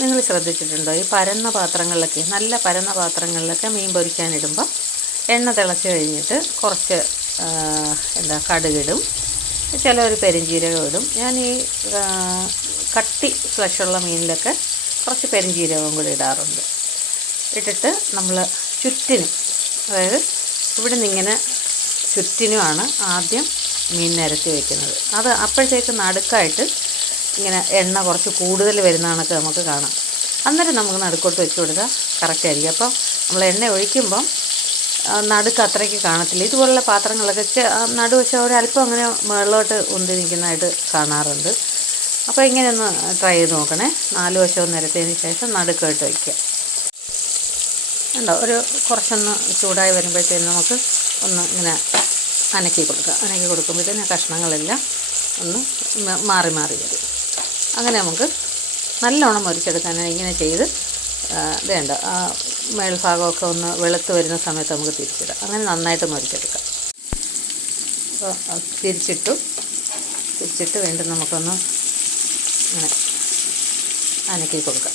നിങ്ങൾ ശ്രദ്ധിച്ചിട്ടുണ്ടോ, ഈ പരന്ന പാത്രങ്ങളിലൊക്കെ, നല്ല പരന്ന പാത്രങ്ങളിലൊക്കെ മീൻ പൊരിക്കാനിടുമ്പോൾ എണ്ണ തിളച്ച് കഴിഞ്ഞിട്ട് കുറച്ച് കടുകിടും, ചിലർ പെരുംജീരകം ഇടും. ഞാൻ ഈ കട്ടി ഫ്ലഷുള്ള മീനിലൊക്കെ കുറച്ച് പെരുംജീരകവും കൂടി ഇടാറുണ്ട്. ഇട്ടിട്ട് നമ്മൾ ചുറ്റിനും, അതായത് ഇവിടെ നിന്നിങ്ങനെ ചുറ്റിനുമാണ് ആദ്യം മീൻ നിരത്തി വയ്ക്കുന്നത്. അത് അപ്പോഴത്തേക്ക് നടുക്കായിട്ട് ഇങ്ങനെ എണ്ണ കുറച്ച് കൂടുതൽ വരുന്ന കണക്ക് നമുക്ക് കാണാം. അന്നേരം നമുക്ക് നടുക്കോട്ട് വെച്ച് കൊടുത്താൽ കറക്റ്റ് ആയിരിക്കും. അപ്പോൾ നമ്മൾ എണ്ണ ഒഴിക്കുമ്പം നടുക്ക് അത്രയ്ക്ക് കാണത്തില്ല. ഇതുപോലുള്ള പാത്രങ്ങളൊക്കെ നടുവശം ഒരല്പം അങ്ങനെ മുകളിലോട്ട് ഉന്തി നിൽക്കുന്നതായിട്ട് കാണാറുണ്ട്. അപ്പോൾ ഇങ്ങനെ ഒന്ന് ട്രൈ ചെയ്ത് നോക്കണേ. 4 വശവും നിരത്തിയതിന് ശേഷം നടുക്കായിട്ട് വയ്ക്കുക. ഉണ്ടോ, ഒരു കുറച്ചൊന്ന് ചൂടായി വരുമ്പോഴത്തേനും നമുക്ക് ഒന്ന് ഇങ്ങനെ അനക്കി കൊടുക്കുമ്പോഴത്തേനും കഷ്ണങ്ങളെല്ലാം ഒന്ന് മാറി വരും. അങ്ങനെ നമുക്ക് നല്ലോണം മുരിച്ചെടുക്കാനായി ഇങ്ങനെ ചെയ്ത് വേണ്ട മേൽഭാഗമൊക്കെ ഒന്ന് വെളുത്ത് വരുന്ന സമയത്ത് നമുക്ക് തിരിച്ചിടാം. അങ്ങനെ നന്നായിട്ട് മുരിച്ചെടുക്കാം. അപ്പോൾ തിരിച്ചിട്ട് വീണ്ടും നമുക്കൊന്ന് ഇങ്ങനെ അനക്കി കൊടുക്കാം.